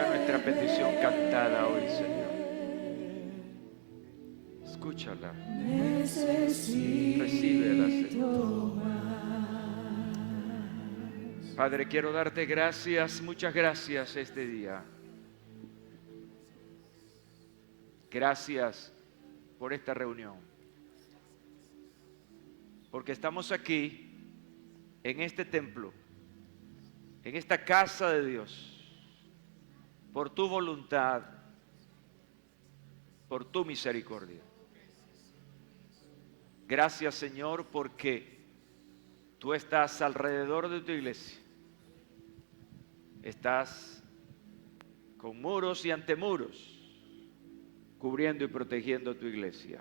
Escucha nuestra petición cantada hoy, Señor. Escúchala. Recíbela, Señor. Padre, quiero darte gracias, muchas gracias este día. Gracias por esta reunión. Porque estamos aquí, en este templo, en esta casa de Dios, por tu voluntad, por tu misericordia. Gracias, Señor, porque tú estás alrededor de tu iglesia. Estás con muros y antemuros, cubriendo y protegiendo tu iglesia.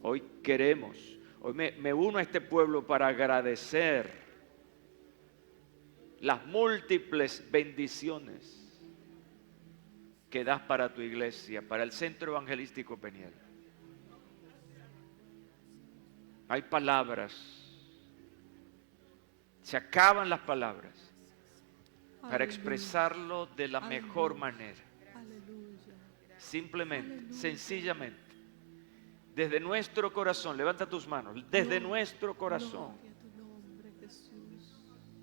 Hoy me uno a este pueblo para agradecer las múltiples bendiciones que das para tu iglesia, para el Centro Evangelístico Peniel. Hay palabras, se acaban las palabras para expresarlo de la mejor manera. Simplemente, sencillamente, desde nuestro corazón, levanta tus manos, desde nuestro corazón,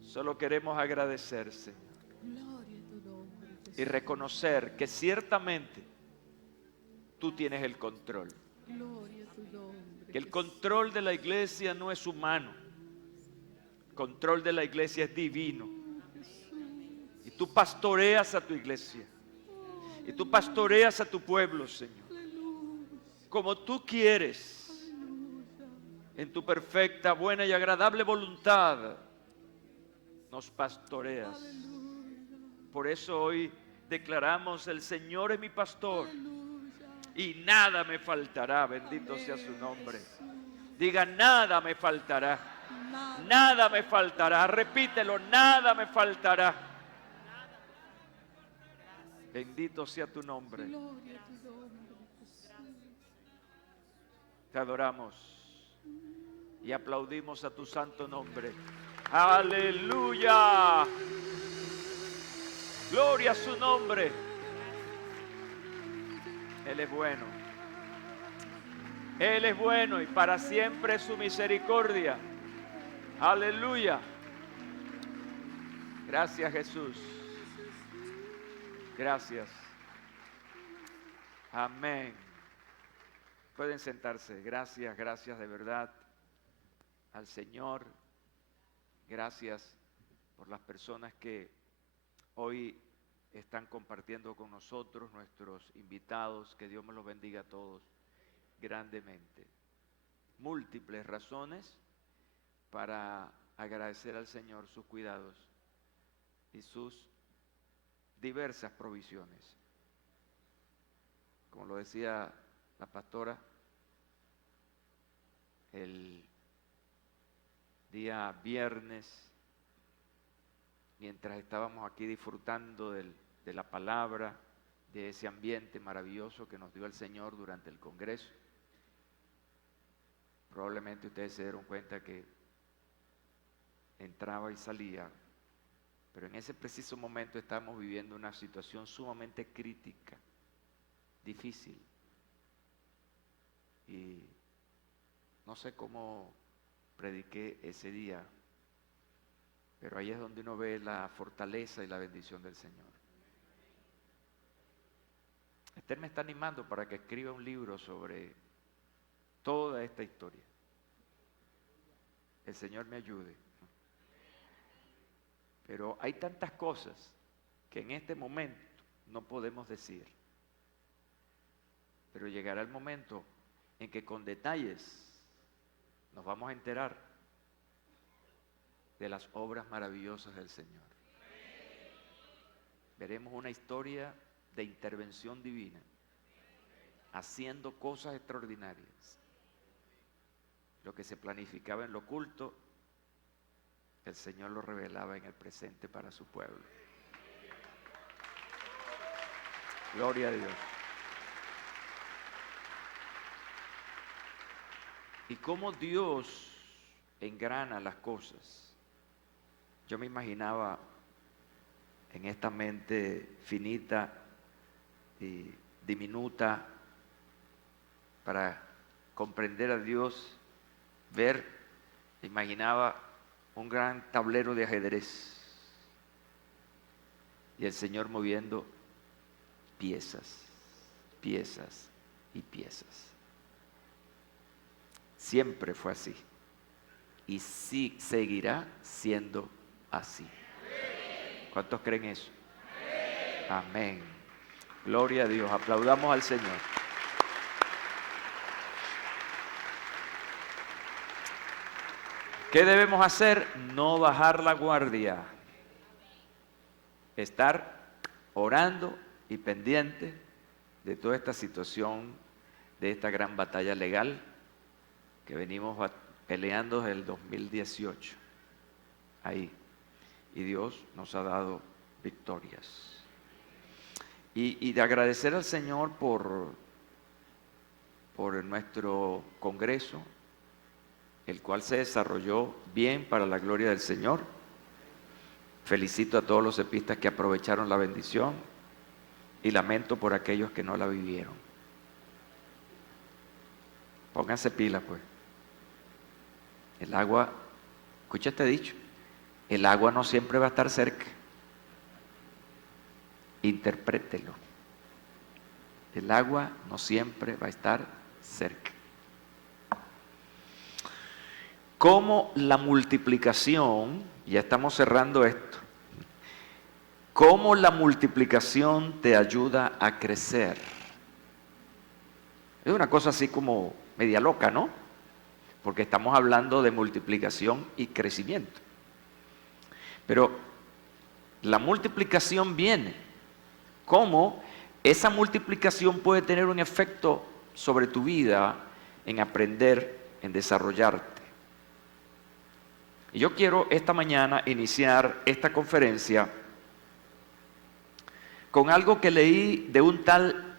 solo queremos agradecer, Señor, y reconocer que ciertamente tú tienes el control. Que el control de la iglesia no es humano, el control de la iglesia es divino. Y tú pastoreas a tu iglesia, y tú pastoreas a tu pueblo, Señor, como tú quieres, en tu perfecta, buena y agradable voluntad, nos pastoreas. Por eso hoy declaramos: el Señor es mi pastor y nada me faltará. Bendito sea su nombre. Diga: nada me faltará. Nada me faltará. Repítelo: nada me faltará. Bendito sea tu nombre. Te adoramos y aplaudimos a tu santo nombre. ¡Aleluya! Gloria a su nombre. Él es bueno. Él es bueno y para siempre es su misericordia. Aleluya. Gracias, Jesús. Gracias. Amén. Pueden sentarse. Gracias, gracias de verdad al Señor. Gracias por las personas que hoy están compartiendo con nosotros, nuestros invitados. Que Dios me los bendiga a todos grandemente. Múltiples razones para agradecer al Señor sus cuidados y sus diversas provisiones. Como lo decía la pastora, el día viernes, mientras estábamos aquí disfrutando de la palabra, de ese ambiente maravilloso que nos dio el Señor durante el Congreso, probablemente ustedes se dieron cuenta que entraba y salía, pero en ese preciso momento estamos viviendo una situación sumamente crítica, difícil, y no sé cómo prediqué ese día, pero ahí es donde uno ve la fortaleza y la bendición del Señor. Esther me está animando para que escriba un libro sobre toda esta historia. El Señor me ayude. Pero hay tantas cosas que en este momento no podemos decir. Pero llegará el momento en que con detalles nos vamos a enterar de las obras maravillosas del Señor. Veremos una historia de intervención divina, haciendo cosas extraordinarias. Lo que se planificaba en lo oculto, el Señor lo revelaba en el presente para su pueblo. Gloria a Dios. Y cómo Dios engrana las cosas. Yo me imaginaba en esta mente finita y diminuta para comprender a Dios, imaginaba un gran tablero de ajedrez y el Señor moviendo piezas, piezas y piezas. Siempre fue así y sí seguirá siendo así. ¿Cuántos creen eso? Amén. Gloria a Dios. Aplaudamos al Señor. ¿Qué debemos hacer? No bajar la guardia. Estar orando y pendiente de toda esta situación, de esta gran batalla legal que venimos peleando desde el 2018. Ahí. Y Dios nos ha dado victorias. Y de agradecer al Señor por nuestro congreso, el cual se desarrolló bien para la gloria del Señor. Felicito a todos los epistas que aprovecharon la bendición y lamento por aquellos que no la vivieron. Pónganse pila, pues. El agua, escucha este dicho, el agua no siempre va a estar cerca. Interprételo. El agua no siempre va a estar cerca. Cómo la multiplicación, ya estamos cerrando esto, cómo la multiplicación te ayuda a crecer. Es una cosa así como media loca, ¿no? Porque estamos hablando de multiplicación y crecimiento. Pero la multiplicación viene. ¿Cómo esa multiplicación puede tener un efecto sobre tu vida en aprender, en desarrollarte? Y yo quiero esta mañana iniciar esta conferencia con algo que leí de un tal,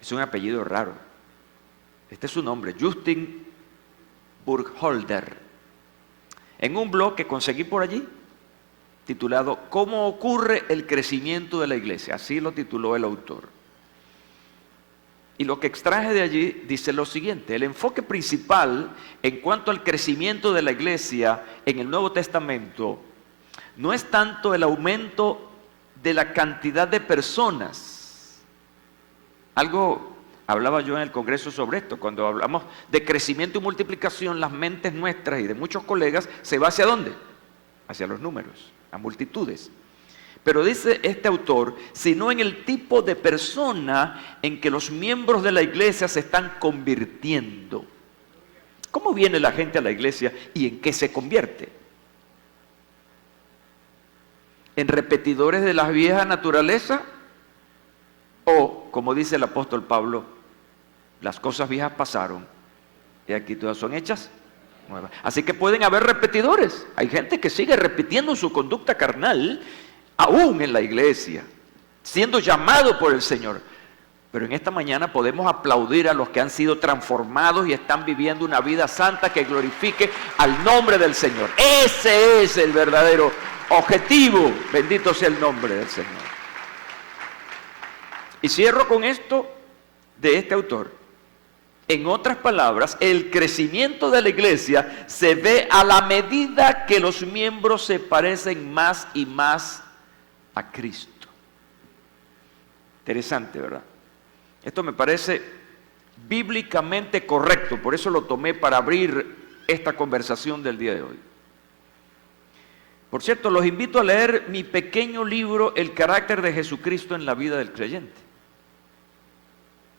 es un apellido raro, este es su nombre, Justin Burkholder, en un blog que conseguí por allí, titulado ¿Cómo ocurre el crecimiento de la iglesia? Así lo tituló el autor. Y lo que extraje de allí dice lo siguiente: el enfoque principal en cuanto al crecimiento de la iglesia en el Nuevo Testamento no es tanto el aumento de la cantidad de personas. Algo hablaba yo en el Congreso sobre esto. Cuando hablamos de crecimiento y multiplicación, las mentes nuestras y de muchos colegas se va ¿hacia dónde? Hacia los números, a multitudes. Pero dice este autor, sino en el tipo de persona en que los miembros de la iglesia se están convirtiendo. ¿Cómo viene la gente a la iglesia y en qué se convierte? ¿En repetidores de la vieja naturaleza? O, como dice el apóstol Pablo, las cosas viejas pasaron y aquí todas son hechas nuevas. Así que pueden haber repetidores. Hay gente que sigue repitiendo su conducta carnal aún en la iglesia, siendo llamado por el Señor. Pero en esta mañana podemos aplaudir a los que han sido transformados y están viviendo una vida santa que glorifique al nombre del Señor. Ese es el verdadero objetivo. Bendito sea el nombre del Señor. Y cierro con esto de este autor. En otras palabras, el crecimiento de la iglesia se ve a la medida que los miembros se parecen más y más a Cristo. Interesante, ¿verdad? Esto me parece bíblicamente correcto, por eso lo tomé para abrir esta conversación del día de hoy. Por cierto, los invito a leer mi pequeño libro, El carácter de Jesucristo en la vida del creyente.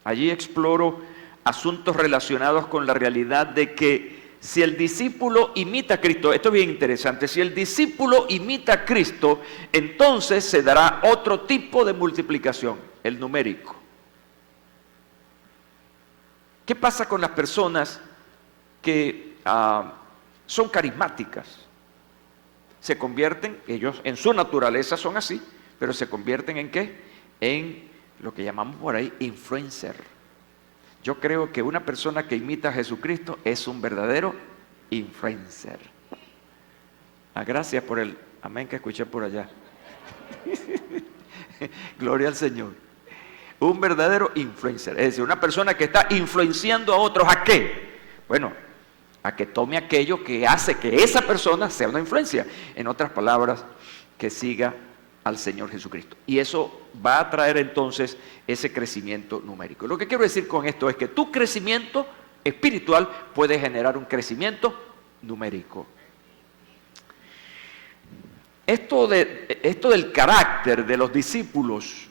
Allí exploro asuntos relacionados con la realidad de que si el discípulo imita a Cristo, esto es bien interesante, si el discípulo imita a Cristo, entonces se dará otro tipo de multiplicación, el numérico. ¿Qué pasa con las personas que son carismáticas? Se convierten, ellos en su naturaleza son así, pero se convierten ¿en qué? En lo que llamamos por ahí influencer. Yo creo que una persona que imita a Jesucristo es un verdadero influencer. Gracias por el amén que escuché por allá. Gloria al Señor. Un verdadero influencer, es decir, una persona que está influenciando a otros. ¿A qué? Bueno, a que tome aquello que hace que esa persona sea una influencia. En otras palabras, que siga al Señor Jesucristo. Y eso va a traer entonces ese crecimiento numérico. Lo que quiero decir con esto es que tu crecimiento espiritual puede generar un crecimiento numérico. Esto del carácter de los discípulos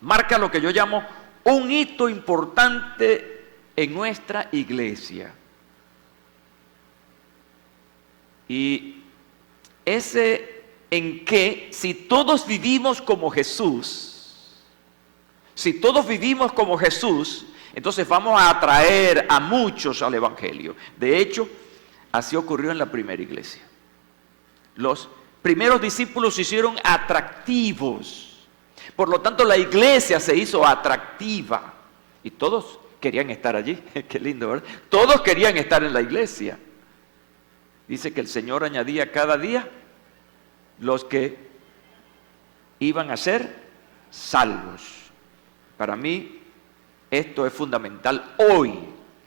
marca lo que yo llamo un hito importante en nuestra iglesia. Y ese en que si todos vivimos como Jesús, entonces vamos a atraer a muchos al Evangelio. De hecho, así ocurrió en la primera iglesia. Los primeros discípulos se hicieron atractivos. Por lo tanto, la iglesia se hizo atractiva. Y todos querían estar allí. Qué lindo, ¿verdad? Todos querían estar en la iglesia. Dice que el Señor añadía cada día los que iban a ser salvos. Para mí, esto es fundamental. Hoy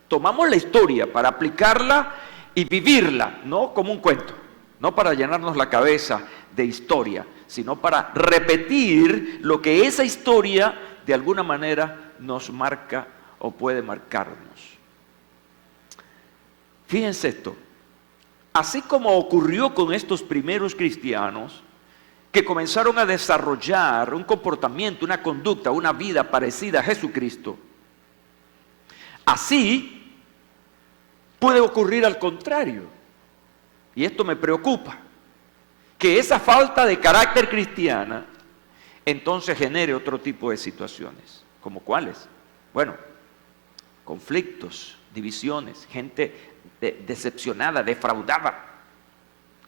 tomamos la historia para aplicarla y vivirla, no como un cuento, no para llenarnos la cabeza de historia, sino para repetir lo que esa historia de alguna manera nos marca o puede marcarnos. Fíjense esto. Así como ocurrió con estos primeros cristianos que comenzaron a desarrollar un comportamiento, una conducta, una vida parecida a Jesucristo, así puede ocurrir al contrario. Y esto me preocupa, que esa falta de carácter cristiana entonces genere otro tipo de situaciones. ¿Como cuáles? Bueno, conflictos, divisiones, gente decepcionada, defraudada.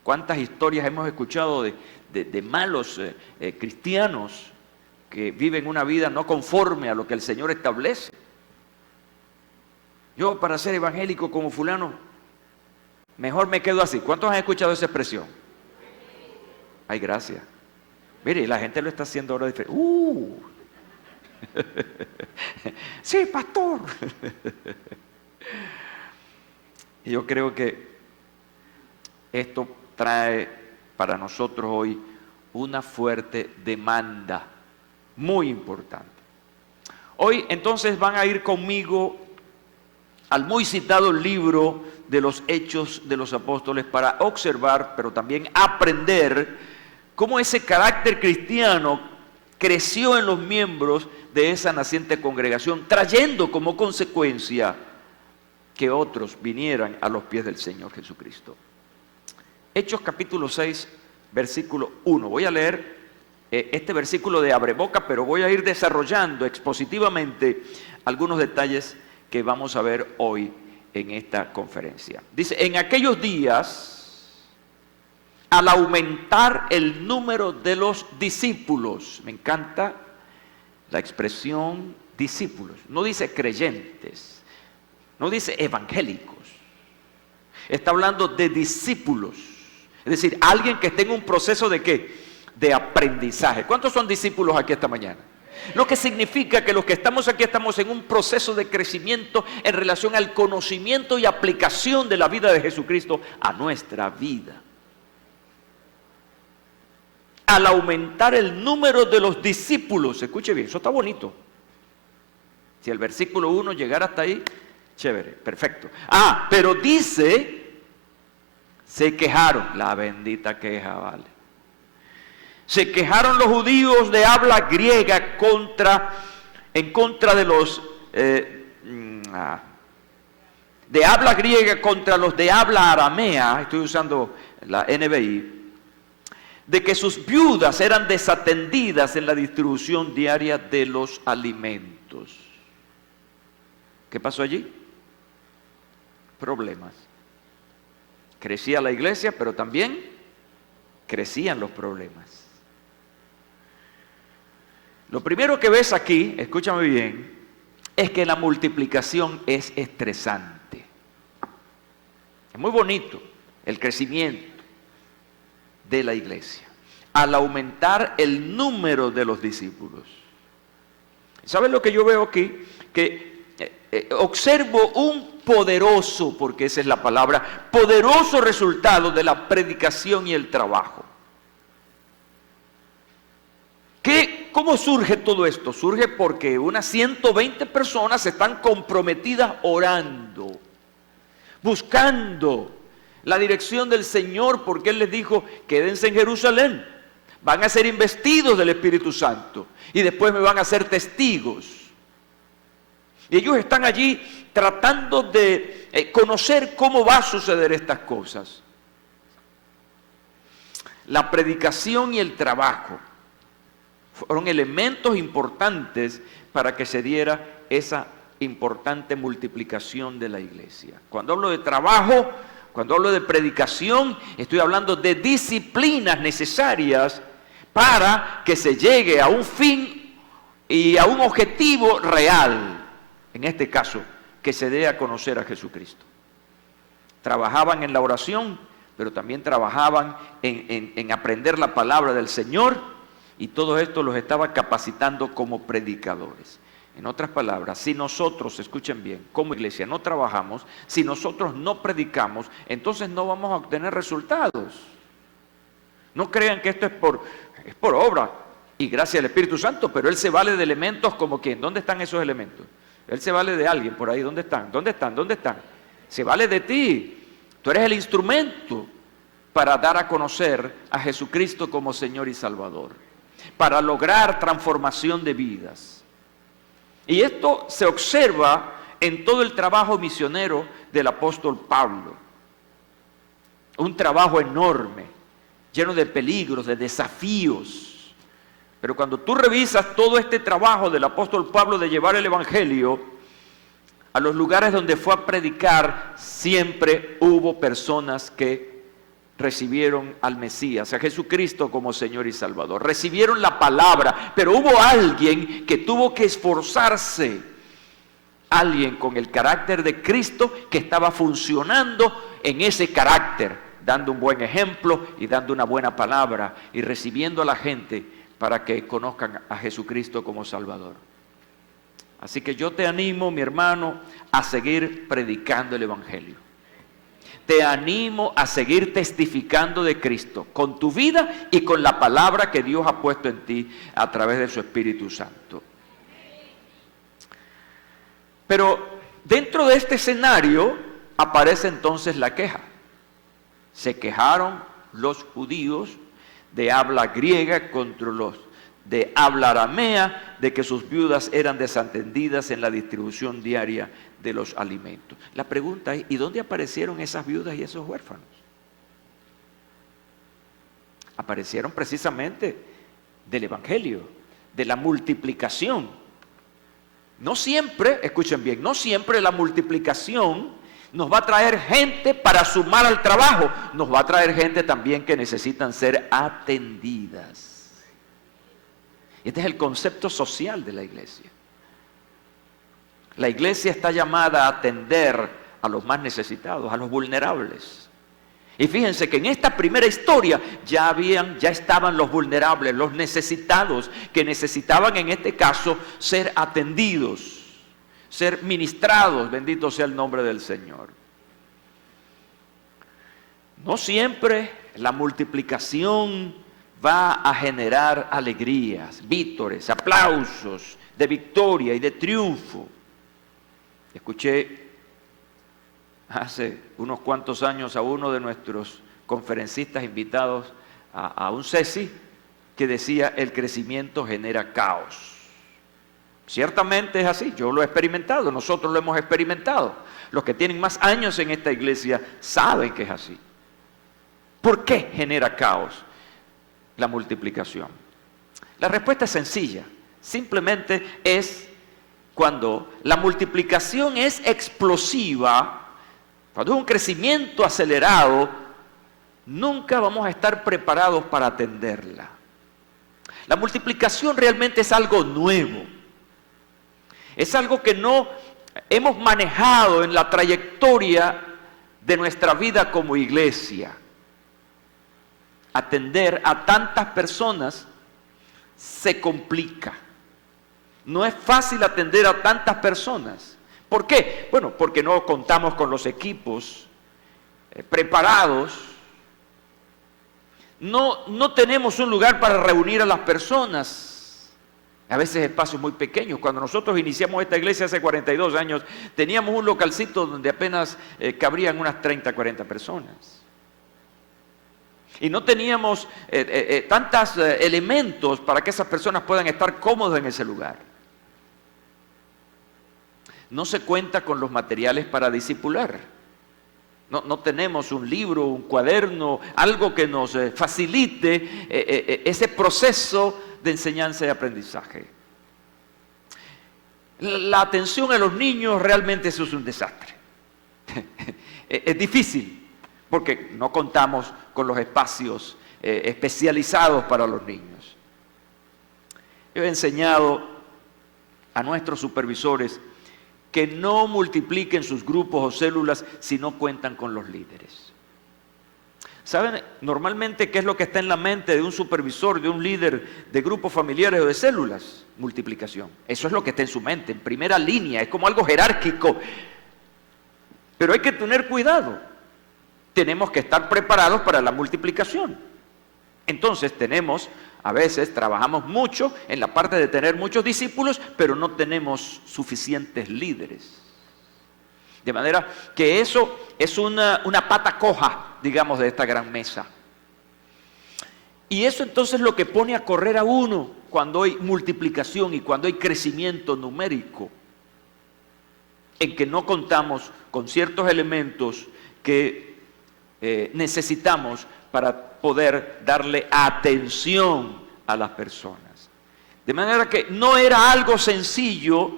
¿Cuántas historias hemos escuchado de malos cristianos que viven una vida no conforme a lo que el Señor establece? Yo, para ser evangélico como fulano, mejor me quedo así. ¿Cuántos han escuchado esa expresión? Ay, gracias. Mire, la gente lo está haciendo ahora diferente. Sí, pastor. Y yo creo que esto trae para nosotros hoy una fuerte demanda muy importante. Hoy entonces van a ir conmigo al muy citado libro de los Hechos de los Apóstoles para observar, pero también aprender cómo ese carácter cristiano creció en los miembros de esa naciente congregación, trayendo como consecuencia que otros vinieran a los pies del Señor Jesucristo. Hechos capítulo 6, versículo 1. Voy a leer este versículo de abreboca, pero voy a ir desarrollando expositivamente algunos detalles que vamos a ver hoy en esta conferencia. Dice, en aquellos días, al aumentar el número de los discípulos, me encanta la expresión discípulos, no dice creyentes, no dice evangélicos, está hablando de discípulos, es decir, alguien que esté en un proceso de ¿qué? De aprendizaje. ¿Cuántos son discípulos aquí esta mañana? Lo que significa que los que estamos aquí estamos en un proceso de crecimiento en relación al conocimiento y aplicación de la vida de Jesucristo a nuestra vida. Al aumentar el número de los discípulos, escuche bien, eso está bonito. Si el versículo 1 llegara hasta ahí, chévere, perfecto. Pero dice, se quejaron, la bendita queja, vale. Se quejaron los judíos de habla griega en contra de los de habla griega contra los de habla aramea, estoy usando la NBI, de que sus viudas eran desatendidas en la distribución diaria de los alimentos. ¿Qué pasó allí? Problemas. Crecía la iglesia, pero también crecían los problemas. Lo primero que ves aquí, escúchame bien, es que la multiplicación es estresante. Es muy bonito el crecimiento de la iglesia. al aumentar el número de los discípulos. ¿Saben lo que yo veo aquí? Que observo un poderoso, porque esa es la palabra, poderoso resultado de la predicación y el trabajo. ¿Cómo surge todo esto? Surge porque unas 120 personas están comprometidas orando, buscando la dirección del Señor, porque Él les dijo, quédense en Jerusalén, van a ser investidos del Espíritu Santo y después me van a ser testigos. Y ellos están allí tratando de conocer cómo va a suceder estas cosas. La predicación y el trabajo fueron elementos importantes para que se diera esa importante multiplicación de la iglesia. Cuando hablo de trabajo, cuando hablo de predicación, estoy hablando de disciplinas necesarias para que se llegue a un fin y a un objetivo real. En este caso, que se dé a conocer a Jesucristo. Trabajaban en la oración, pero también trabajaban en aprender la palabra del Señor, y todo esto los estaba capacitando como predicadores. En otras palabras, si nosotros, escuchen bien, como iglesia no trabajamos, si nosotros no predicamos, entonces no vamos a obtener resultados. No crean que esto es por obra y gracias al Espíritu Santo, pero Él se vale de elementos como ¿quién? ¿Dónde están esos elementos? Él se vale de alguien por ahí. ¿Dónde están? ¿Dónde están? ¿Dónde están? Se vale de ti. Tú eres el instrumento para dar a conocer a Jesucristo como Señor y Salvador, para lograr transformación de vidas. Y esto se observa en todo el trabajo misionero del apóstol Pablo. Un trabajo enorme, lleno de peligros, de desafíos. Pero cuando tú revisas todo este trabajo del apóstol Pablo de llevar el evangelio a los lugares donde fue a predicar, siempre hubo personas que recibieron al Mesías, a Jesucristo como Señor y Salvador. Recibieron la palabra, pero hubo alguien que tuvo que esforzarse. Alguien con el carácter de Cristo que estaba funcionando en ese carácter, dando un buen ejemplo y dando una buena palabra y recibiendo a la gente para que conozcan a Jesucristo como Salvador. Así que yo te animo, mi hermano, a seguir predicando el Evangelio. Te animo a seguir testificando de Cristo con tu vida y con la palabra que Dios ha puesto en ti a través de su Espíritu Santo. Pero dentro de este escenario aparece entonces la queja. Se quejaron los judíos de habla griega contra los de habla aramea, de que sus viudas eran desatendidas en la distribución diaria de los alimentos. La pregunta es, ¿y dónde aparecieron esas viudas y esos huérfanos? Aparecieron precisamente del Evangelio, de la multiplicación. No siempre, escuchen bien, no siempre la multiplicación nos va a traer gente para sumar al trabajo. Nos va a traer gente también que necesitan ser atendidas. Este es el concepto social de la iglesia. La iglesia está llamada a atender a los más necesitados, a los vulnerables. Y fíjense que en esta primera historia ya estaban los vulnerables, los necesitados, que necesitaban en este caso ser atendidos, ser ministrados, bendito sea el nombre del Señor. No siempre la multiplicación va a generar alegrías, vítores, aplausos de victoria y de triunfo. Escuché hace unos cuantos años a uno de nuestros conferencistas invitados a un CESI que decía: el crecimiento genera caos. Ciertamente es así, yo lo he experimentado, nosotros lo hemos experimentado. Los que tienen más años en esta iglesia saben que es así. ¿Por qué genera caos la multiplicación? La respuesta es sencilla, simplemente es cuando la multiplicación es explosiva, cuando es un crecimiento acelerado, nunca vamos a estar preparados para atenderla. La multiplicación realmente es algo nuevo. Es algo que no hemos manejado en la trayectoria de nuestra vida como iglesia. atender a tantas personas se complica. No es fácil atender a tantas personas. ¿Por qué? Bueno, porque no contamos con los equipos preparados. No tenemos un lugar para reunir a las personas. A veces espacios muy pequeños. Cuando nosotros iniciamos esta iglesia hace 42 años, teníamos un localcito donde apenas cabrían unas 30, 40 personas. Y no teníamos tantos elementos para que esas personas puedan estar cómodas en ese lugar. No se cuenta con los materiales para discipular. No tenemos un libro, un cuaderno, algo que nos facilite ese proceso de enseñanza y aprendizaje. La atención a los niños realmente eso es un desastre. Es difícil porque no contamos con los espacios especializados para los niños. Yo he enseñado a nuestros supervisores que no multipliquen sus grupos o células si no cuentan con los líderes. ¿Saben normalmente qué es lo que está en la mente de un supervisor, de un líder de grupos familiares o de células? Multiplicación. Eso es lo que está en su mente, en primera línea, es como algo jerárquico. Pero hay que tener cuidado. Tenemos que estar preparados para la multiplicación. Entonces a veces trabajamos mucho en la parte de tener muchos discípulos, pero no tenemos suficientes líderes. De manera que eso es una pata coja, digamos, de esta gran mesa. Y eso entonces es lo que pone a correr a uno cuando hay multiplicación y cuando hay crecimiento numérico, en que no contamos con ciertos elementos que necesitamos para poder darle atención a las personas. De manera que no era algo sencillo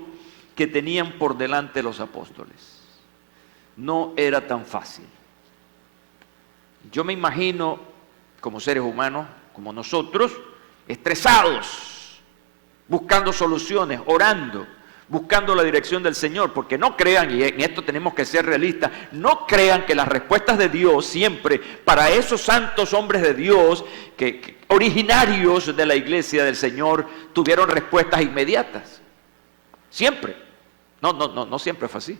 que tenían por delante los apóstoles. No era tan fácil. Yo me imagino, como seres humanos, como nosotros, estresados, buscando soluciones, orando, buscando la dirección del Señor, porque no crean, y en esto tenemos que ser realistas, no crean que las respuestas de Dios siempre, para esos santos hombres de Dios, que originarios de la iglesia del Señor, tuvieron respuestas inmediatas. Siempre. No siempre fue así.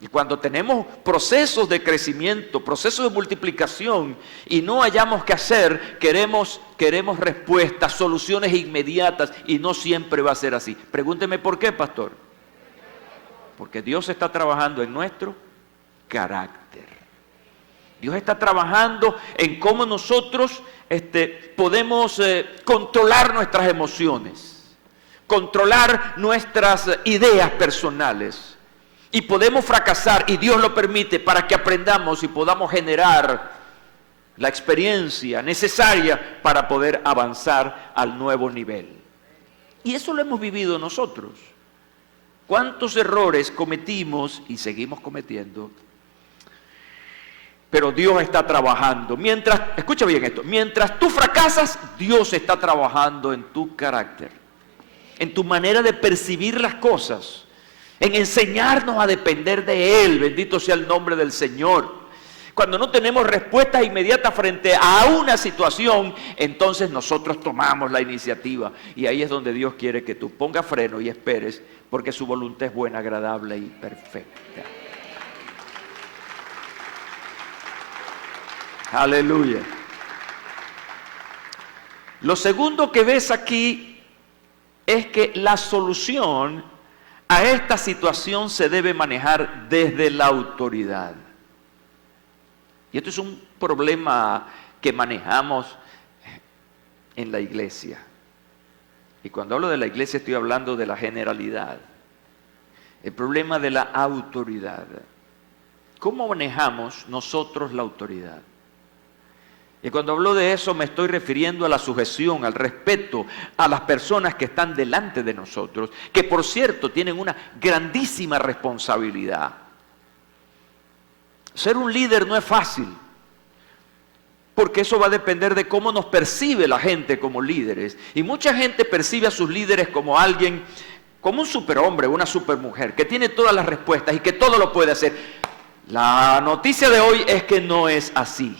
Y cuando tenemos procesos de crecimiento, procesos de multiplicación y no hayamos qué hacer, queremos respuestas, soluciones inmediatas y no siempre va a ser así. Pregúnteme por qué, pastor. Porque Dios está trabajando en nuestro carácter. Dios está trabajando en cómo nosotros podemos controlar nuestras emociones, controlar nuestras ideas personales. Y podemos fracasar, y Dios lo permite para que aprendamos y podamos generar la experiencia necesaria para poder avanzar al nuevo nivel. Y eso lo hemos vivido nosotros. ¿Cuántos errores cometimos y seguimos cometiendo? Pero Dios está trabajando. Escucha bien esto, mientras tú fracasas, Dios está trabajando en tu carácter, en tu manera de percibir las cosas, en enseñarnos a depender de Él. Bendito sea el nombre del Señor. Cuando no tenemos respuesta inmediata frente a una situación, entonces nosotros tomamos la iniciativa. Y ahí es donde Dios quiere que tú pongas freno y esperes, porque su voluntad es buena, agradable y perfecta. Aleluya. Lo segundo que ves aquí es que la solución a esta situación se debe manejar desde la autoridad. Y esto es un problema que manejamos en la iglesia. Y cuando hablo de la iglesia estoy hablando de la generalidad. El problema de la autoridad. ¿Cómo manejamos nosotros la autoridad? Y cuando hablo de eso me estoy refiriendo a la sujeción, al respeto a las personas que están delante de nosotros, que por cierto tienen una grandísima responsabilidad. Ser un líder no es fácil, porque eso va a depender de cómo nos percibe la gente como líderes. Y mucha gente percibe a sus líderes como alguien, como un superhombre, una supermujer, que tiene todas las respuestas y que todo lo puede hacer. La noticia de hoy es que no es así.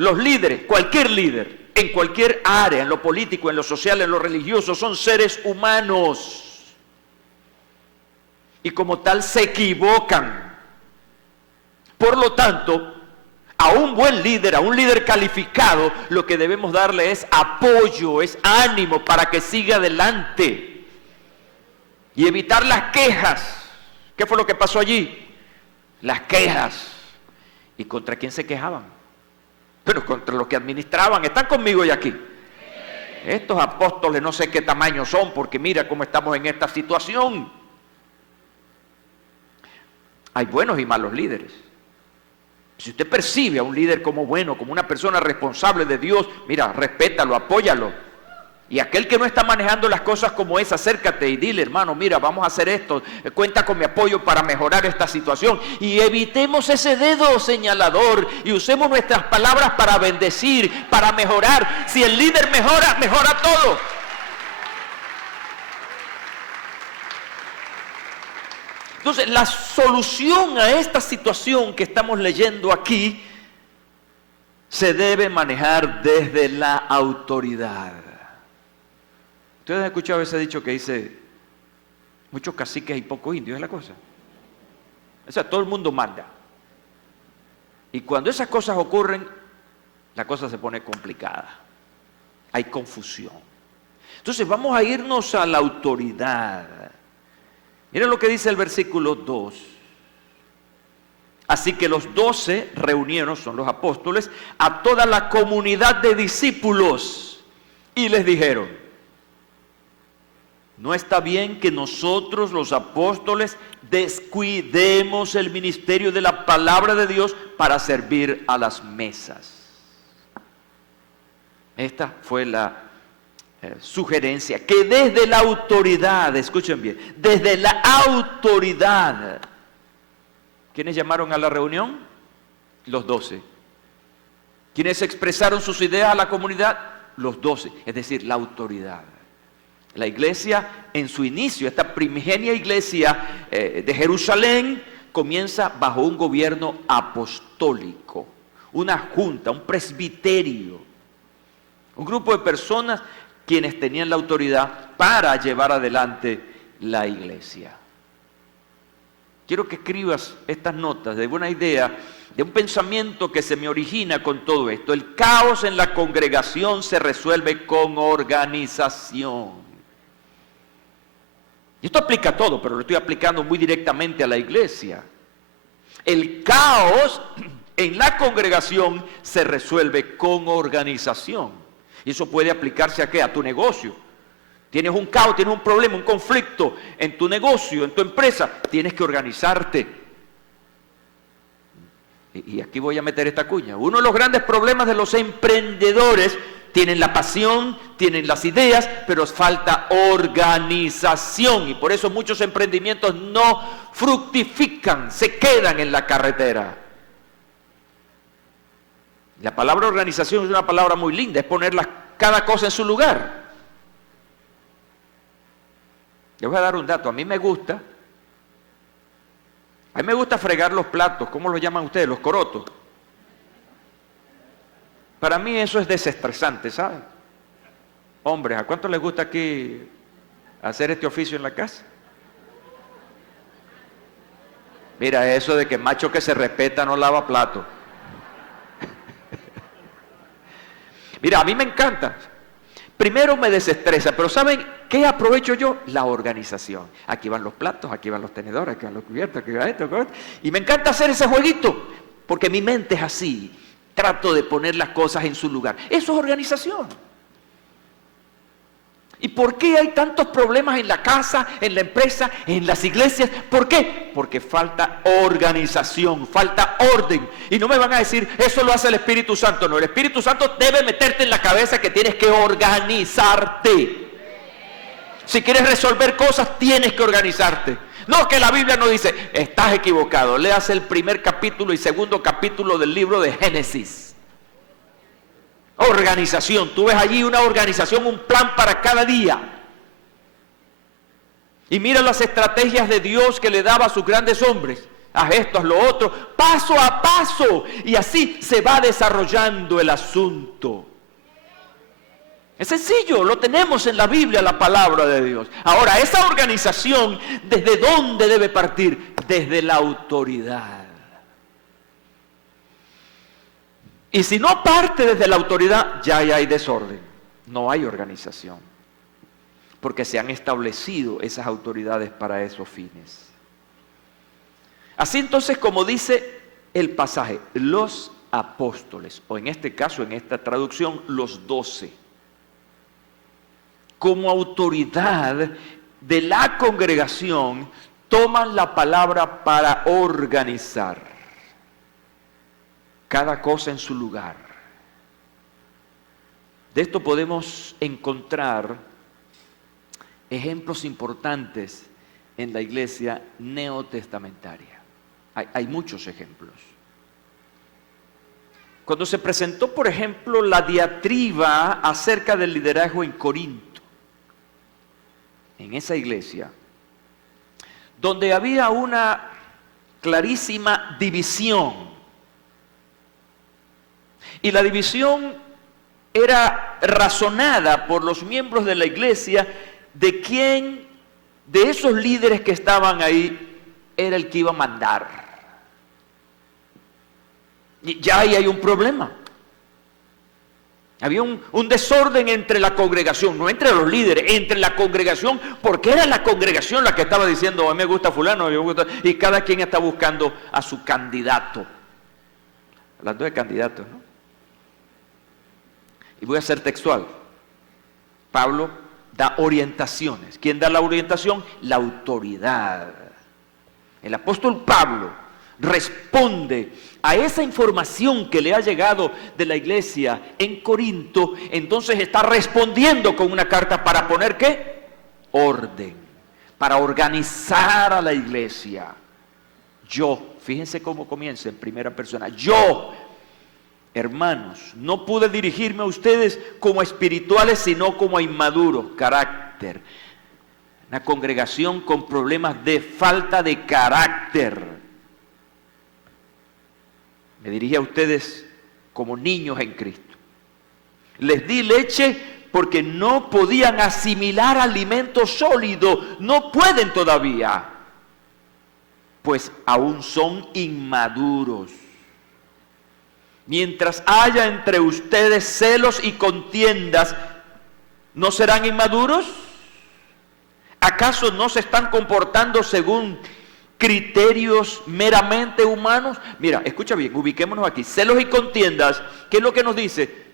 Los líderes, cualquier líder, en cualquier área, en lo político, en lo social, en lo religioso, son seres humanos. Y como tal se equivocan. Por lo tanto, a un buen líder, a un líder calificado, lo que debemos darle es apoyo, es ánimo para que siga adelante. Y evitar las quejas. ¿Qué fue lo que pasó allí? Las quejas. ¿Y contra quién se quejaban? Pero contra los que administraban. ¿Están conmigo y aquí? Estos apóstoles no sé qué tamaño son, porque mira cómo estamos en esta situación. Hay buenos y malos líderes. Si usted percibe a un líder como bueno, como una persona responsable de Dios, mira, respétalo, apóyalo. Y aquel que no está manejando las cosas como es, acércate y dile, hermano, mira, vamos a hacer esto, cuenta con mi apoyo para mejorar esta situación. Y evitemos ese dedo señalador y usemos nuestras palabras para bendecir, para mejorar. Si el líder mejora, mejora todo. Entonces, la solución a esta situación que estamos leyendo aquí se debe manejar desde la autoridad. Ustedes han escuchado ese dicho que dice, muchos caciques y pocos indios, es la cosa. O sea, todo el mundo manda. Y cuando esas cosas ocurren, la cosa se pone complicada. Hay confusión. Entonces vamos a irnos a la autoridad. Miren lo que dice el versículo 2. Así que los 12 reunieron, son los apóstoles, a toda la comunidad de discípulos y les dijeron, no está bien que nosotros los apóstoles descuidemos el ministerio de la palabra de Dios para servir a las mesas. Esta fue la sugerencia, que desde la autoridad, escuchen bien, desde la autoridad, ¿quiénes llamaron a la reunión? Los 12. ¿Quiénes expresaron sus ideas a la comunidad? Los 12, es decir, la autoridad. La iglesia en su inicio, esta primigenia iglesia de Jerusalén, comienza bajo un gobierno apostólico, una junta, un presbiterio, un grupo de personas quienes tenían la autoridad para llevar adelante la iglesia. Quiero que escribas estas notas de una idea, de un pensamiento que se me origina con todo esto. El caos en la congregación se resuelve con organización. Y esto aplica a todo, pero lo estoy aplicando muy directamente a la iglesia. El caos en la congregación se resuelve con organización. Y eso puede aplicarse ¿a qué? A tu negocio. Tienes un caos, tienes un problema, un conflicto en tu negocio, en tu empresa. Tienes que organizarte. Y aquí voy a meter esta cuña. Uno de los grandes problemas de los emprendedores, tienen la pasión, tienen las ideas, pero falta organización. Y por eso muchos emprendimientos no fructifican, se quedan en la carretera. La palabra organización es una palabra muy linda, es poner cada cosa en su lugar. Les voy a dar un dato, a mí me gusta fregar los platos, ¿cómo los llaman ustedes? Los corotos. Para mí eso es desestresante, ¿saben? Hombres, ¿a cuánto les gusta aquí hacer este oficio en la casa? Mira, eso de que macho que se respeta no lava plato. Mira, a mí me encanta. Primero me desestresa, pero ¿saben qué aprovecho yo? La organización. Aquí van los platos, aquí van los tenedores, aquí van los cubiertos, aquí va esto. Y me encanta hacer ese jueguito, porque mi mente es así. Trato de poner las cosas en su lugar. Eso es organización. ¿Y por qué hay tantos problemas en la casa, en la empresa, en las iglesias? ¿Por qué? Porque falta organización, falta orden. Y no me van a decir, eso lo hace el Espíritu Santo. No, el Espíritu Santo debe meterte en la cabeza que tienes que organizarte. Si quieres resolver cosas, tienes que organizarte. No, que la Biblia no dice, estás equivocado. Léase el primer capítulo y segundo capítulo del libro de Génesis. Organización, tú ves allí una organización, un plan para cada día. Y mira las estrategias de Dios que le daba a sus grandes hombres. haz esto, haz lo otro, paso a paso. Y así se va desarrollando el asunto. Es sencillo, lo tenemos en la Biblia, la palabra de Dios. Ahora, esa organización, ¿desde dónde debe partir? Desde la autoridad. Y si no parte desde la autoridad, ya hay desorden. No hay organización. Porque se han establecido esas autoridades para esos fines. Así entonces, como dice el pasaje, los apóstoles, o en este caso, en esta traducción, los 12, como autoridad de la congregación, toman la palabra para organizar cada cosa en su lugar. De esto podemos encontrar ejemplos importantes en la iglesia neotestamentaria. Hay muchos ejemplos. Cuando se presentó, por ejemplo, la diatriba acerca del liderazgo en Corinto, en esa iglesia, donde había una clarísima división, y la división era razonada por los miembros de la iglesia de quién de esos líderes que estaban ahí era el que iba a mandar. Y ya ahí hay un problema. Había un desorden entre la congregación, no entre los líderes, entre la congregación, porque era la congregación la que estaba diciendo, a mí me gusta fulano, a mí me gusta, y cada quien está buscando a su candidato. Hablando de candidatos, ¿no? Y voy a ser textual. Pablo da orientaciones. ¿Quién da la orientación? La autoridad. El apóstol Pablo responde a esa información que le ha llegado de la iglesia en Corinto, entonces está respondiendo con una carta para poner ¿qué? Orden, para organizar a la iglesia. Yo, fíjense cómo comienza en primera persona, yo, hermanos, no pude dirigirme a ustedes como espirituales, sino como a inmaduros, carácter. Una congregación con problemas de falta de carácter. Me dirigí a ustedes como niños en Cristo. Les di leche porque no podían asimilar alimento sólido. No pueden todavía, pues aún son inmaduros. Mientras haya entre ustedes celos y contiendas, ¿no serán inmaduros? ¿Acaso no se están comportando según criterios meramente humanos? Mira, escucha bien, ubiquémonos aquí. Celos y contiendas, ¿qué es lo que nos dice?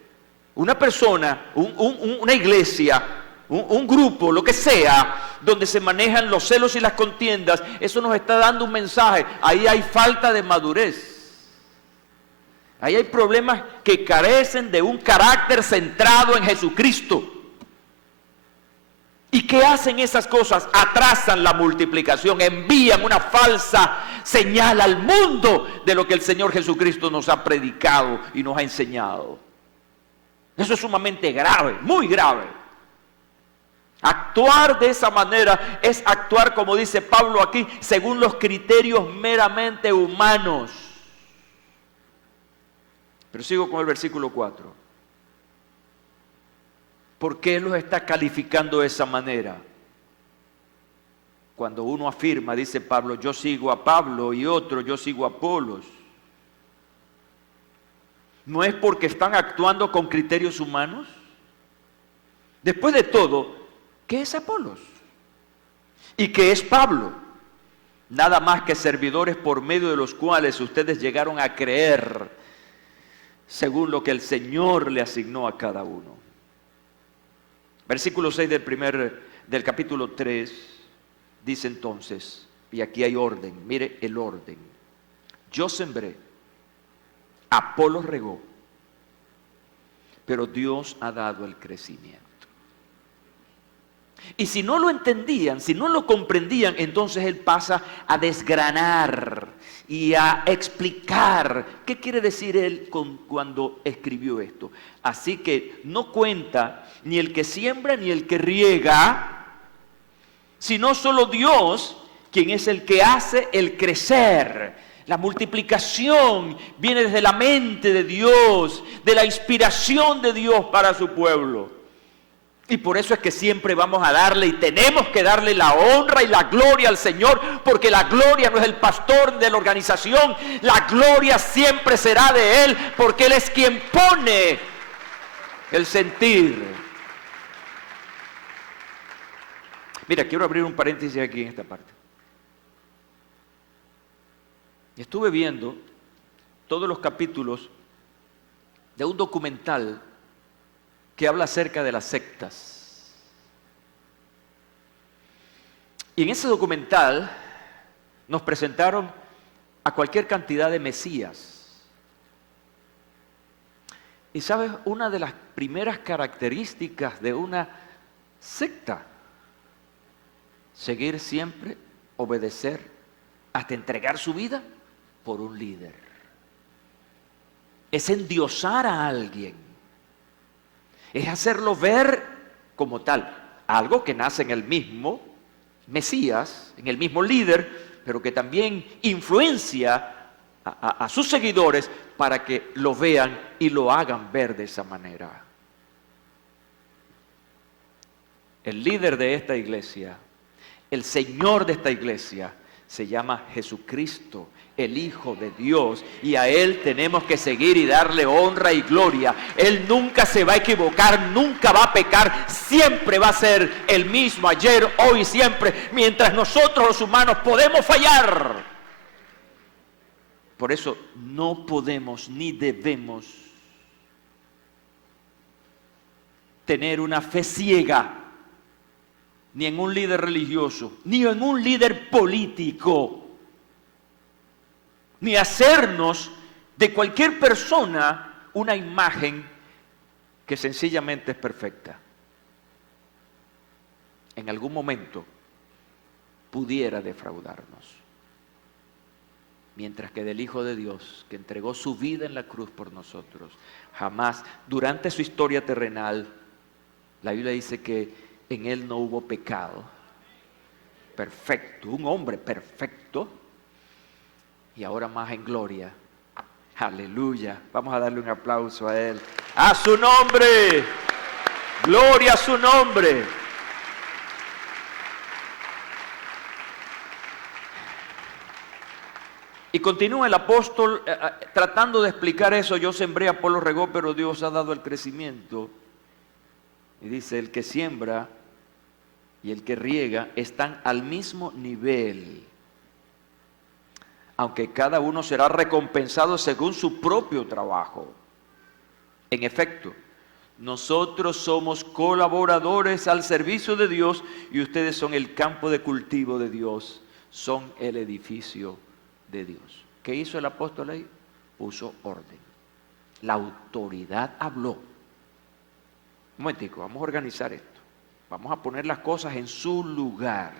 Una persona, una iglesia, un grupo, lo que sea, donde se manejan los celos y las contiendas, eso nos está dando un mensaje. Ahí hay falta de madurez. Ahí hay problemas que carecen de un carácter centrado en Jesucristo. ¿Y qué hacen esas cosas? Atrasan la multiplicación, envían una falsa señal al mundo de lo que el Señor Jesucristo nos ha predicado y nos ha enseñado. Eso es sumamente grave, muy grave. Actuar de esa manera es actuar, como dice Pablo aquí, según los criterios meramente humanos. Pero sigo con el versículo 4. ¿Por qué los está calificando de esa manera? Cuando uno afirma, dice Pablo, yo sigo a Pablo, y otro, yo sigo a Apolos. ¿No es porque están actuando con criterios humanos? Después de todo, ¿qué es Apolos? ¿Y qué es Pablo? Nada más que servidores por medio de los cuales ustedes llegaron a creer, según lo que el Señor le asignó a cada uno. Versículo 6 del capítulo 3 dice entonces, y aquí hay orden, mire el orden. Yo sembré, Apolos regó, pero Dios ha dado el crecimiento. Y si no lo entendían, si no lo comprendían, entonces él pasa a desgranar y a explicar qué quiere decir él cuando escribió esto. Así que no cuenta ni el que siembra ni el que riega, sino solo Dios quien es el que hace el crecer. La multiplicación viene desde la mente de Dios, de la inspiración de Dios para su pueblo. Y por eso es que siempre vamos a darle y tenemos que darle la honra y la gloria al Señor, porque la gloria no es el pastor de la organización, la gloria siempre será de Él, porque Él es quien pone el sentir. Mira, quiero abrir un paréntesis aquí en esta parte. Estuve viendo todos los capítulos de un documental que habla acerca de las sectas. Y en ese documental nos presentaron a cualquier cantidad de mesías. Y sabes, una de las primeras características de una secta, seguir siempre, obedecer, hasta entregar su vida por un líder. Es endiosar a alguien. Es hacerlo ver como tal, algo que nace en el mismo Mesías, en el mismo líder, pero que también influencia a sus seguidores para que lo vean y lo hagan ver de esa manera. El líder de esta iglesia, el Señor de esta iglesia, se llama Jesucristo, el Hijo de Dios, y a Él tenemos que seguir y darle honra y gloria. Él nunca se va a equivocar, nunca va a pecar, siempre va a ser el mismo, ayer, hoy y siempre, mientras nosotros los humanos podemos fallar. Por eso no podemos ni debemos tener una fe ciega, ni en un líder religioso, ni en un líder político, ni hacernos de cualquier persona una imagen que sencillamente es perfecta. En algún momento pudiera defraudarnos. Mientras que del Hijo de Dios, que entregó su vida en la cruz por nosotros, jamás, durante su historia terrenal, la Biblia dice que en Él no hubo pecado. Perfecto, un hombre perfecto. Y ahora más en gloria. Aleluya. Vamos a darle un aplauso a Él. ¡A su nombre! ¡Gloria a su nombre! Y continúa el apóstol tratando de explicar eso. Yo sembré, Apolo regó, pero Dios ha dado el crecimiento. Y dice, el que siembra y el que riega están al mismo nivel, aunque cada uno será recompensado según su propio trabajo. En efecto, nosotros somos colaboradores al servicio de Dios y ustedes son el campo de cultivo de Dios, son el edificio de Dios. ¿Qué hizo el apóstol ahí? Puso orden. La autoridad habló. Un momentico, vamos a organizar esto. Vamos a poner las cosas en su lugar.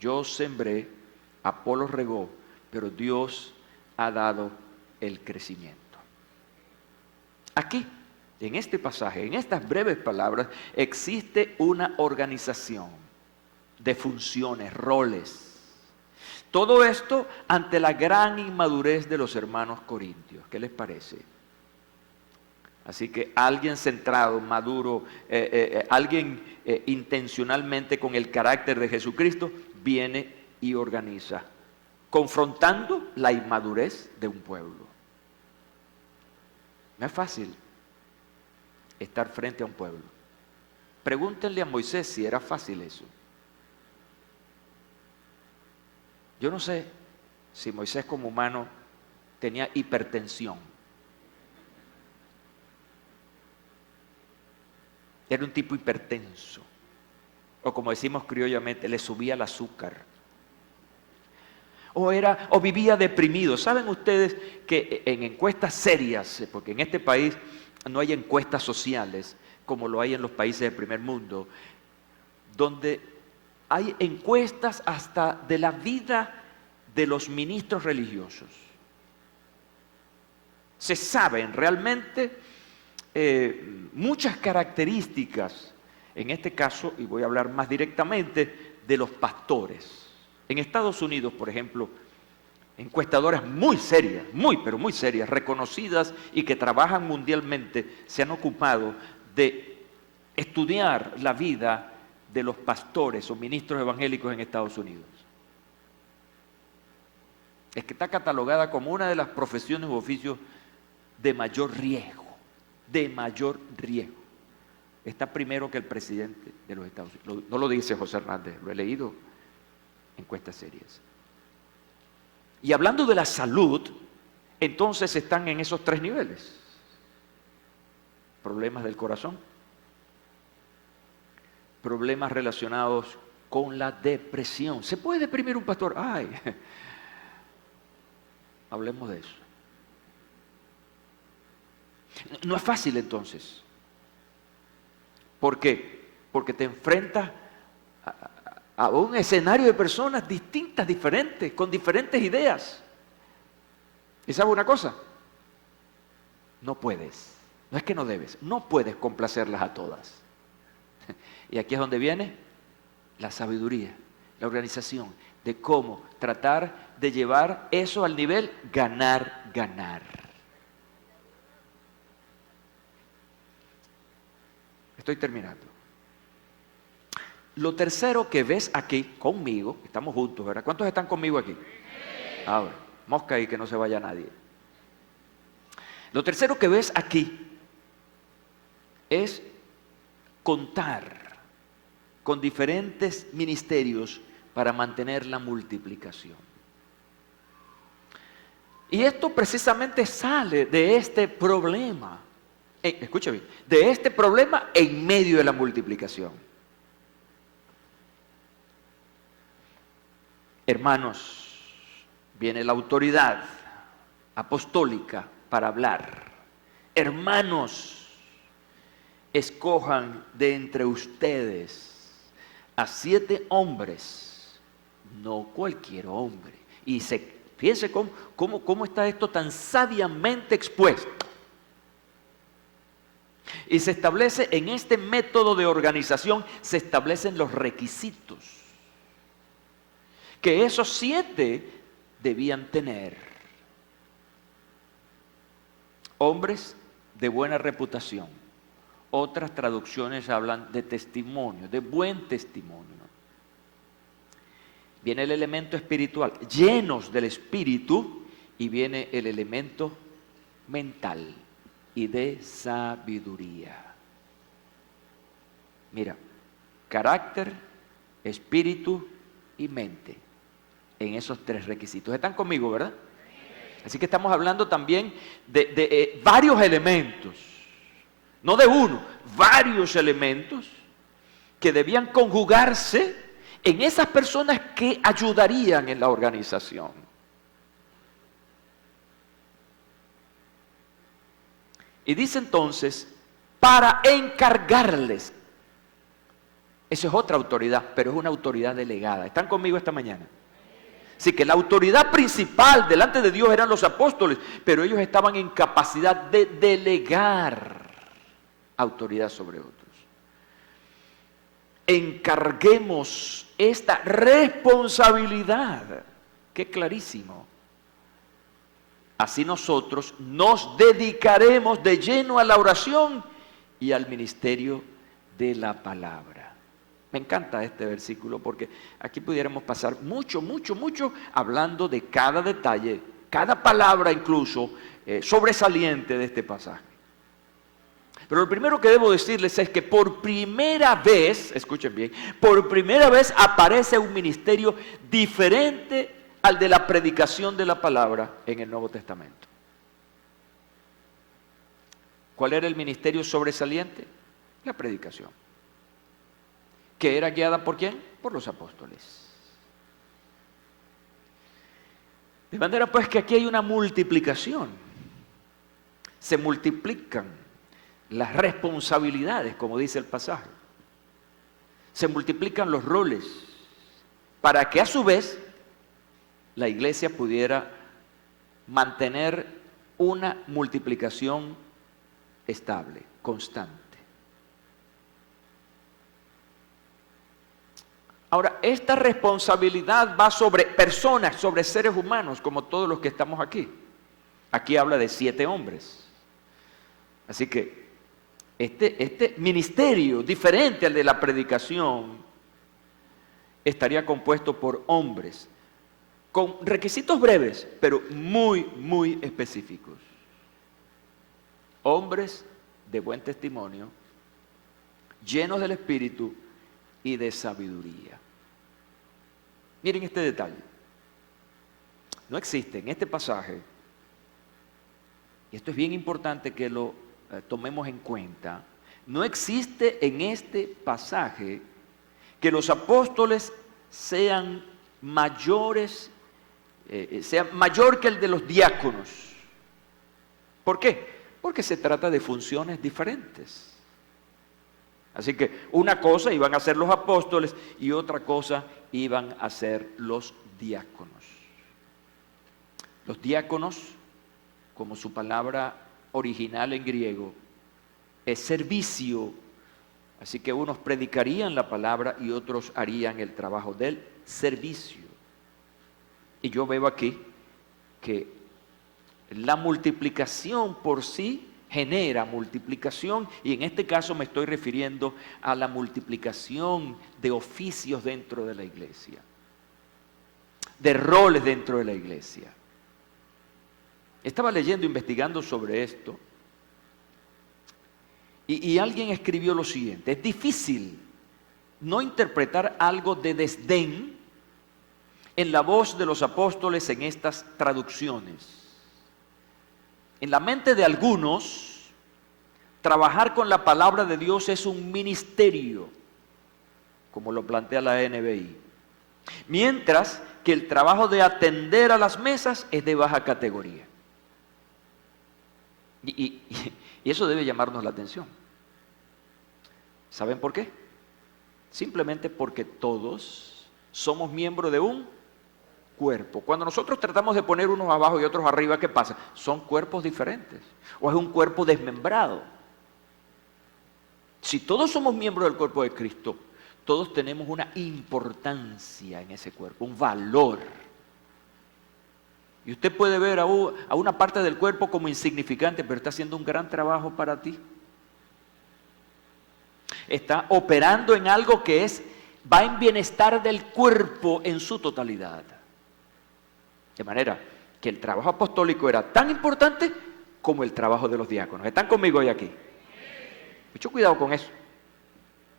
Yo sembré, Apolo regó, pero Dios ha dado el crecimiento. Aquí, en este pasaje, en estas breves palabras, existe una organización de funciones, roles. Todo esto ante la gran inmadurez de los hermanos corintios. ¿Qué les parece? Así que alguien centrado, maduro, alguien intencionalmente con el carácter de Jesucristo, viene y organiza, confrontando la inmadurez de un pueblo. No es fácil estar frente a un pueblo. Pregúntenle a Moisés si era fácil eso. Yo no sé si Moisés como humano tenía hipertensión. Era un tipo hipertenso. O como decimos criollamente, le subía el azúcar. O vivía deprimido. ¿Saben ustedes que en encuestas serias, porque en este país no hay encuestas sociales como lo hay en los países del primer mundo, donde hay encuestas hasta de la vida de los ministros religiosos? Se saben realmente muchas características en este caso, y voy a hablar más directamente, de los pastores. En Estados Unidos, por ejemplo, encuestadoras muy serias, pero muy serias, reconocidas y que trabajan mundialmente, se han ocupado de estudiar la vida de los pastores o ministros evangélicos en Estados Unidos. Es que está catalogada como una de las profesiones u oficios de mayor riesgo, Está primero que el presidente de los Estados Unidos. No lo dice José Hernández, lo he leído en encuestas serias. Y hablando de la salud, entonces están en esos 3 niveles. Problemas del corazón, problemas relacionados con la depresión. ¿Se puede deprimir un pastor? Ay, hablemos de eso. No es fácil entonces. ¿Por qué? Porque te enfrentas a un escenario de personas distintas, diferentes, con diferentes ideas. ¿Y sabes una cosa? No puedes, no es que no debes, no puedes complacerlas a todas. Y aquí es donde viene la sabiduría, la organización, de cómo tratar de llevar eso al nivel ganar, ganar. Estoy terminando. Lo tercero que ves aquí conmigo, estamos juntos, ¿verdad? ¿Cuántos están conmigo aquí? Ahora, mosca ahí que no se vaya nadie. Lo tercero que ves aquí es contar con diferentes ministerios para mantener la multiplicación. Y esto precisamente sale de este problema. Escucha bien, de este problema en medio de la multiplicación. Hermanos, viene la autoridad apostólica para hablar. Hermanos, escojan de entre ustedes a 7 hombres, no cualquier hombre. Y fíjense cómo está esto tan sabiamente expuesto. Y se establece en este método de organización, se establecen los requisitos que esos 7 debían tener. Hombres de buena reputación. Otras traducciones hablan de testimonio, de buen testimonio. Viene el elemento espiritual, llenos del espíritu, y viene el elemento mental y de sabiduría. Mira, carácter, espíritu y mente, en esos 3 requisitos. ¿Están conmigo, verdad? Así que estamos hablando también de varios elementos, no de uno, varios elementos que debían conjugarse en esas personas que ayudarían en la organización. Y dice entonces, para encargarles. Eso es otra autoridad, pero es una autoridad delegada. ¿Están conmigo esta mañana? Así que la autoridad principal delante de Dios eran los apóstoles, pero ellos estaban en capacidad de delegar autoridad sobre otros. Encarguemos esta responsabilidad. Qué clarísimo. Así nosotros nos dedicaremos de lleno a la oración y al ministerio de la palabra. Me encanta este versículo porque aquí pudiéramos pasar mucho hablando de cada detalle, cada palabra incluso sobresaliente de este pasaje. Pero lo primero que debo decirles es que por primera vez, escuchen bien, por primera vez aparece un ministerio diferente al de la predicación de la palabra en el Nuevo Testamento. ¿Cuál era el ministerio sobresaliente? La predicación. ¿Que era guiada por quién? Por los apóstoles. De manera pues que aquí hay una multiplicación. Se multiplican las responsabilidades, como dice el pasaje. Se multiplican los roles para que a su vez la iglesia pudiera mantener una multiplicación estable, constante. Ahora, esta responsabilidad va sobre personas, sobre seres humanos, como todos los que estamos aquí. Aquí habla de 7 hombres. Así que este ministerio, diferente al de la predicación, estaría compuesto por hombres, con requisitos breves, pero muy, muy específicos. Hombres de buen testimonio, llenos del Espíritu y de sabiduría. Miren este detalle. No existe en este pasaje, y esto es bien importante que lo tomemos en cuenta, no existe en este pasaje que los apóstoles sean mayores, sean mayor que el de los diáconos. ¿Por qué? Porque se trata de funciones diferentes. Así que una cosa iban a hacer los apóstoles y otra cosa iban a hacer los diáconos. Los diáconos, como su palabra original en griego, es servicio. Así que unos predicarían la palabra y otros harían el trabajo del servicio. Y yo veo aquí que la multiplicación por sí genera multiplicación, y en este caso me estoy refiriendo a la multiplicación de oficios dentro de la iglesia, de roles dentro de la iglesia. Estaba leyendo, investigando sobre esto, y alguien escribió lo siguiente: es difícil no interpretar algo de desdén en la voz de los apóstoles en estas traducciones. En la mente de algunos, trabajar con la palabra de Dios es un ministerio, como lo plantea la NBI, mientras que el trabajo de atender a las mesas es de baja categoría. Y eso debe llamarnos la atención. ¿Saben por qué? Simplemente porque todos somos miembros de un cuerpo. Cuando nosotros tratamos de poner unos abajo y otros arriba, ¿qué pasa? Son cuerpos diferentes, o es un cuerpo desmembrado. Si todos somos miembros del cuerpo de Cristo, todos tenemos una importancia en ese cuerpo, un valor. Y usted puede ver a una parte del cuerpo como insignificante, pero está haciendo un gran trabajo para ti. Está operando en algo que va en bienestar del cuerpo en su totalidad. De manera que el trabajo apostólico era tan importante como el trabajo de los diáconos. ¿Están conmigo hoy aquí? Mucho cuidado con eso.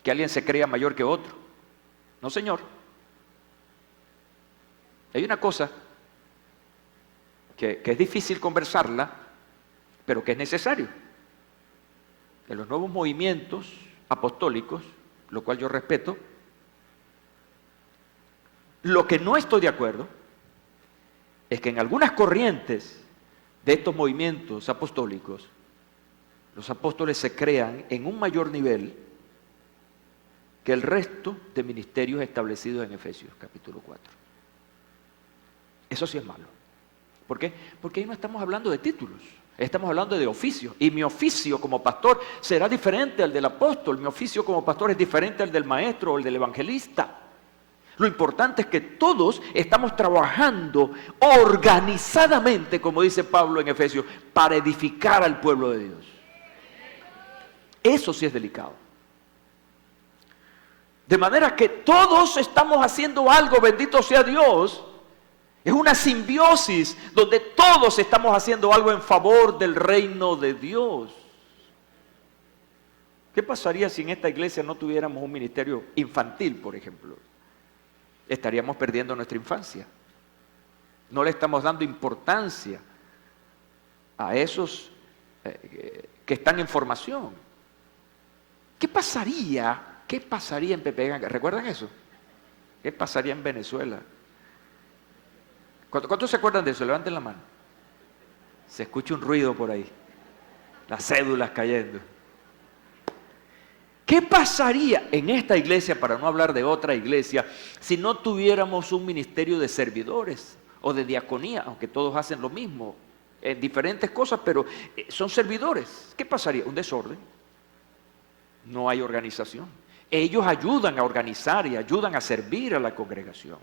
Que alguien se crea mayor que otro. No, señor. Hay una cosa que es difícil conversarla, pero que es necesario. En los nuevos movimientos apostólicos, lo cual yo respeto, lo que no estoy de acuerdo es que en algunas corrientes de estos movimientos apostólicos, los apóstoles se crean en un mayor nivel que el resto de ministerios establecidos en Efesios capítulo 4. Eso sí es malo. ¿Por qué? Porque ahí no estamos hablando de títulos, estamos hablando de oficios. Y mi oficio como pastor será diferente al del apóstol, mi oficio como pastor es diferente al del maestro o el del evangelista. Lo importante es que todos estamos trabajando organizadamente, como dice Pablo en Efesios, para edificar al pueblo de Dios. Eso sí es delicado. De manera que todos estamos haciendo algo, bendito sea Dios. Es una simbiosis donde todos estamos haciendo algo en favor del reino de Dios. ¿Qué pasaría si en esta iglesia no tuviéramos un ministerio infantil, por ejemplo? Estaríamos perdiendo nuestra infancia. No le estamos dando importancia a esos que están en formación. ¿Qué pasaría en Pepe? ¿Recuerdan eso? ¿Qué pasaría en Venezuela? ¿Cuántos se acuerdan de eso? Levanten la mano. Se escucha un ruido por ahí. Las cédulas cayendo. ¿Qué pasaría en esta iglesia, para no hablar de otra iglesia, si no tuviéramos un ministerio de servidores o de diaconía, aunque todos hacen lo mismo, en diferentes cosas, pero son servidores? ¿Qué pasaría? Un desorden. No hay organización. ellos ayudan a organizar y ayudan a servir a la congregación.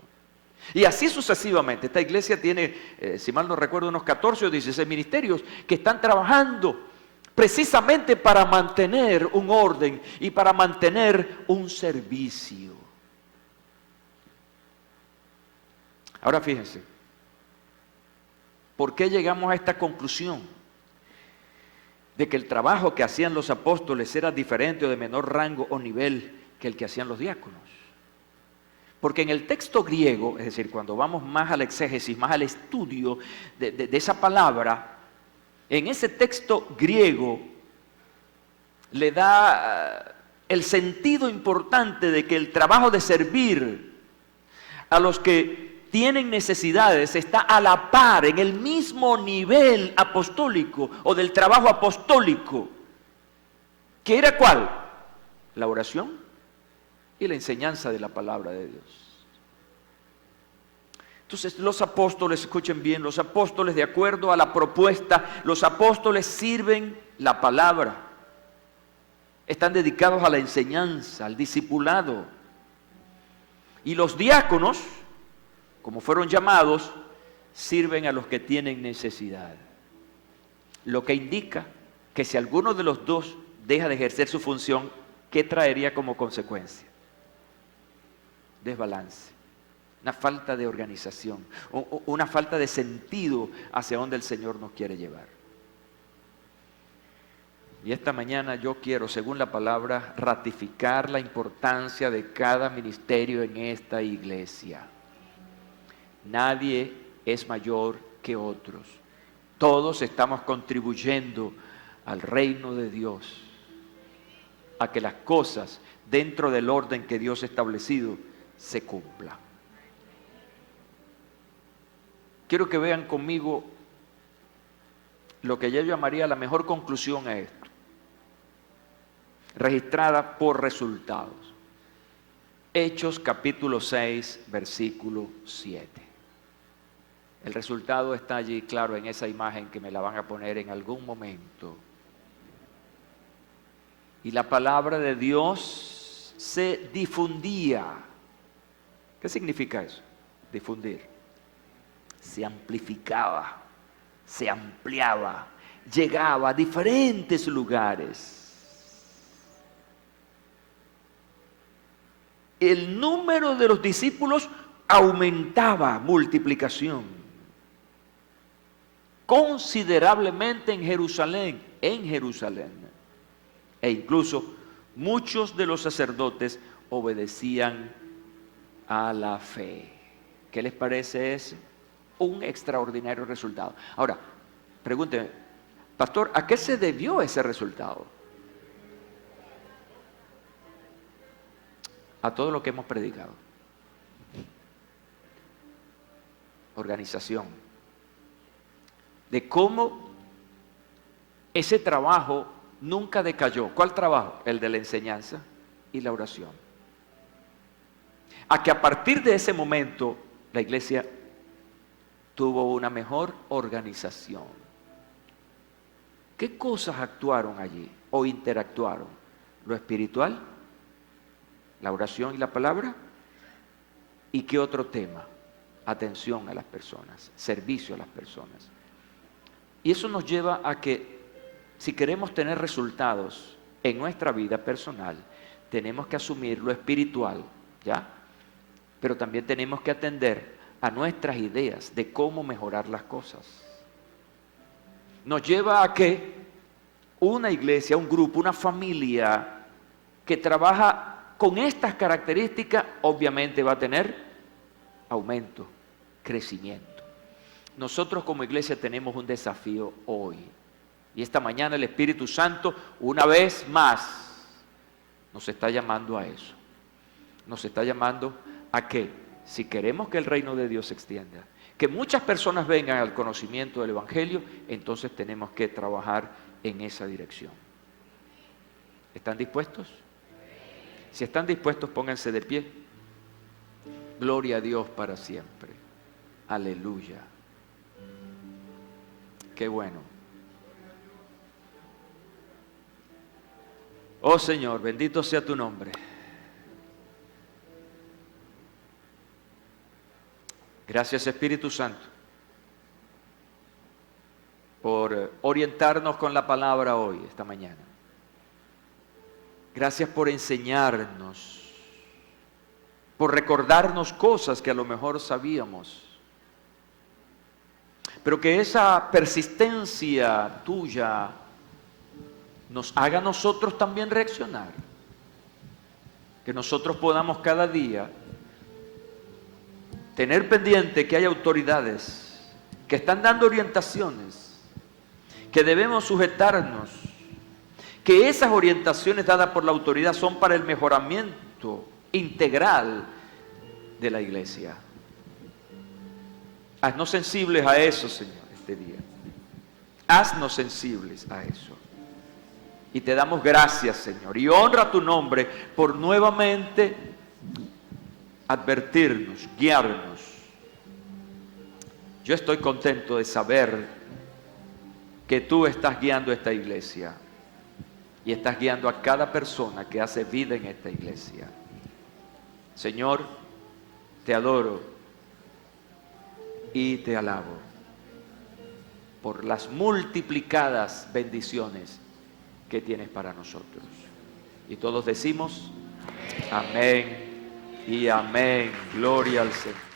Y así sucesivamente. Esta iglesia tiene, si mal no recuerdo, unos 14 o 16 ministerios que están trabajando precisamente para mantener un orden y para mantener un servicio. Ahora fíjense, ¿por qué llegamos a esta conclusión? De que el trabajo que hacían los apóstoles era diferente o de menor rango o nivel que el que hacían los diáconos. Porque en el texto griego, es decir, cuando vamos más al exégesis, más al estudio de esa palabra, en ese texto griego le da el sentido importante de que el trabajo de servir a los que tienen necesidades está a la par, en el mismo nivel apostólico o del trabajo apostólico. ¿Qué era cuál? La oración y la enseñanza de la palabra de Dios. Entonces los apóstoles, escuchen bien, los apóstoles de acuerdo a la propuesta, los apóstoles sirven la palabra. Están dedicados a la enseñanza, al discipulado. Y los diáconos, como fueron llamados, sirven a los que tienen necesidad. Lo que indica que si alguno de los dos deja de ejercer su función, ¿qué traería como consecuencia? Desbalance, una falta de organización, una falta de sentido hacia donde el Señor nos quiere llevar. Y esta mañana yo quiero, según la palabra, ratificar la importancia de cada ministerio en esta iglesia. Nadie es mayor que otros. Todos estamos contribuyendo al reino de Dios, a que las cosas dentro del orden que Dios ha establecido se cumplan. Quiero que vean conmigo lo que yo llamaría la mejor conclusión a esto, registrada por resultados. Hechos capítulo 6, versículo 7. El resultado está allí, claro, en esa imagen que me la van a poner en algún momento. Y la palabra de Dios se difundía. ¿Qué significa eso? Difundir. Se amplificaba, se ampliaba, llegaba a diferentes lugares. El número de los discípulos aumentaba, multiplicación, considerablemente en Jerusalén. E incluso muchos de los sacerdotes obedecían a la fe. ¿Qué les parece eso? Un extraordinario resultado. Ahora, pregúnteme, pastor, ¿a qué se debió ese resultado? A todo lo que hemos predicado. Organización. De cómo ese trabajo nunca decayó. ¿Cuál trabajo? El de la enseñanza y la oración. A que a partir de ese momento la iglesia tuvo una mejor organización. ¿Qué cosas actuaron allí o interactuaron? Lo espiritual, la oración y la palabra. ¿Y qué otro tema? Atención a las personas, servicio a las personas. Y eso nos lleva a que si queremos tener resultados en nuestra vida personal, tenemos que asumir lo espiritual, ¿ya? Pero también tenemos que atender a nuestras ideas de cómo mejorar las cosas. Nos lleva a que una iglesia, un grupo, una familia que trabaja con estas características, obviamente va a tener aumento, crecimiento. Nosotros como iglesia tenemos un desafío hoy. Y esta mañana el Espíritu Santo, una vez más, nos está llamando a eso. Nos está llamando a que, si queremos que el reino de Dios se extienda, que muchas personas vengan al conocimiento del Evangelio, entonces tenemos que trabajar en esa dirección. ¿Están dispuestos? Si están dispuestos, pónganse de pie. Gloria a Dios para siempre. Aleluya. Qué bueno. Oh Señor, bendito sea tu nombre. Gracias, Espíritu Santo, por orientarnos con la palabra hoy, esta mañana. Gracias por enseñarnos, por recordarnos cosas que a lo mejor sabíamos, pero que esa persistencia tuya nos haga a nosotros también reaccionar. Que nosotros podamos cada día tener pendiente que hay autoridades que están dando orientaciones, que debemos sujetarnos, que esas orientaciones dadas por la autoridad son para el mejoramiento integral de la iglesia. Haznos sensibles a eso, Señor, este día. Haznos sensibles a eso. Y te damos gracias, Señor, y honra tu nombre por nuevamente advertirnos, guiarnos. Yo estoy contento de saber que tú estás guiando esta iglesia y estás guiando a cada persona que hace vida en esta iglesia. Señor, te adoro y te alabo por las multiplicadas bendiciones que tienes para nosotros. Y todos decimos amén y amén. Gloria al Señor.